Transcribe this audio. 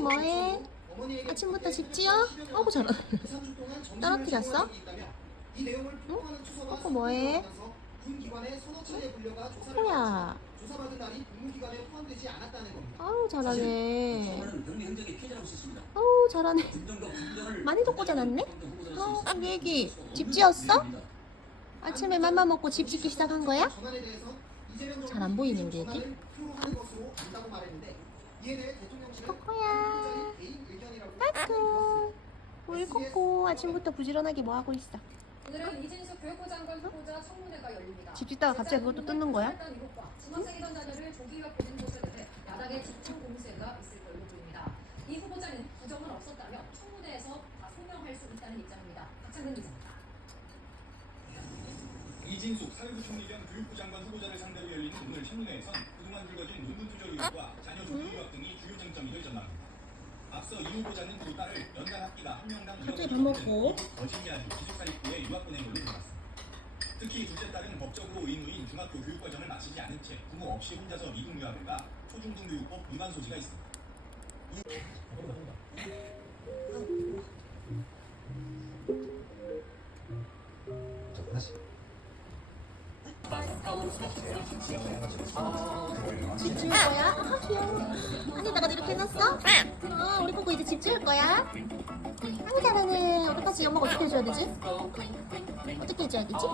뭐해? 아침부터 집 지어? 어구 잘하 떨어뜨렸어? 응? 어구 뭐해? 코야 아우 잘하네 아우 잘하네 많이도 꽂아놨네? 아우 우리 애기 집 지었어? 아침에 맘마 먹고 집 짓기 시작한 거야? 잘 안 보이네 우리 애기 코코야 까꿍 우리 코코 아침부터 부지런하게 뭐 하고 있어? 오늘은 이진숙 교육부 장관 후보자 청문회가 열립니다. 집 짓다가 갑자기 그것도 뜯는 거야? 중학생이던 자녀를 조기유학 보증조사를 해 야당의 집중 공세가 있을 걸로 보입니다. 이 후보자는 부정은 없었다며 청문회에서 다 소명할 수 있다는 입장입니다. 박창근 기자입니다. 이진숙 사회부총리 겸 교육부 장관 후보자를 상대로 열리는 오늘 청문회에선 그동안 불거진 논문 투자 의혹과 자녀 조기 유학 등이 주요 쟁점이 될 전망입니다. 앞서 이 후보자는 두 딸을 갑자기 밥 먹고. 더 신기한 기숙사립부에 유학 보낸 걸로 드러났습니다. 특히 둘째 딸은 법적으로 의무인 중학교 교육 과정을 마치지 않은 채 부모 없이 혼자서 미국 유학을 가 초중등교육법 위반 소지가 있습니다. 집 지을 거야? 아 귀여워 안에다가 이렇게 해놨어? 어 우리 코코 이제 집 지을 거야? 아이고 잘하네 같이 엄마가 어떻게 해줘야 되지? 어떻게 해줘야 되지?